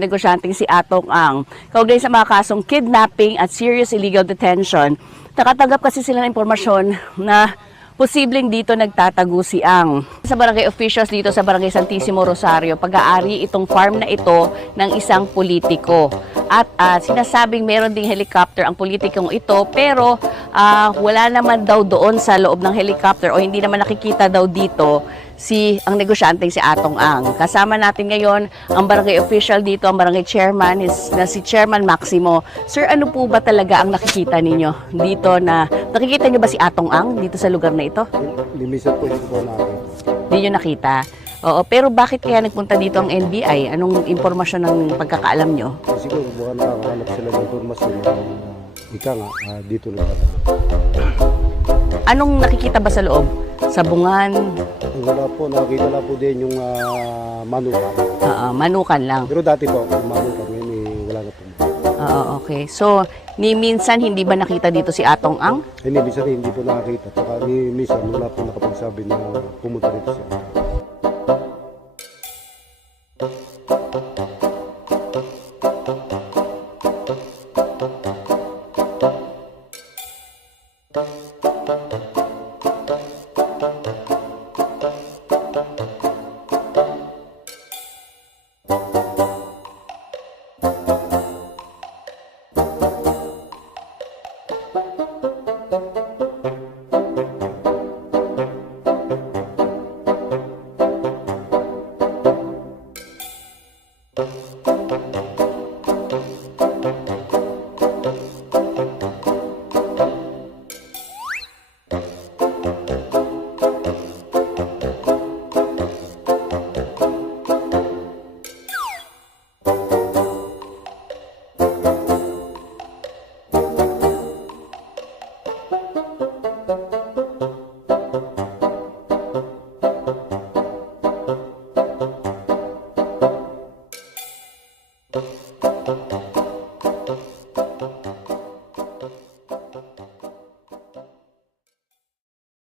Negosyanteng si Atong Ang. Kaugnay sa mga kasong kidnapping at serious illegal detention, nakatanggap kasi sila ng impormasyon na posibleng dito nagtatago si Ang. Sa barangay officials dito sa Barangay Santissimo Rosario, pag-aari itong farm na ito ng isang politiko. At sinasabing meron ding helicopter ang politikong ito, pero wala naman daw doon sa loob ng helicopter o hindi naman nakikita daw dito ang negosyanteng si Atong Ang. Kasama natin ngayon ang barangay official dito, ang barangay chairman na si Chairman Maximo. Sir, ano po ba talaga ang nakikita ninyo dito nakikita niyo ba si Atong Ang dito sa lugar na ito? Limisan po dito po natin. Hindi niyo nakita? Oo, pero bakit kaya nagpunta dito ang NBI? Anong impormasyon ng pagkakaalam nyo? Siguro bukan nakakalap sila ng informasyon na ika nga dito na. Anong nakikita ba sa loob? Sabungan? Wala po, nakita na po din yung manukan. Manukan lang. Pero dati po, yung manukan ngayon wala na po. Okay. So, ni minsan hindi ba nakita dito si Atong Ang? Hindi, minsan hindi po nakakita. Saka minsan wala po nakapagsabi na pumunta rito siya.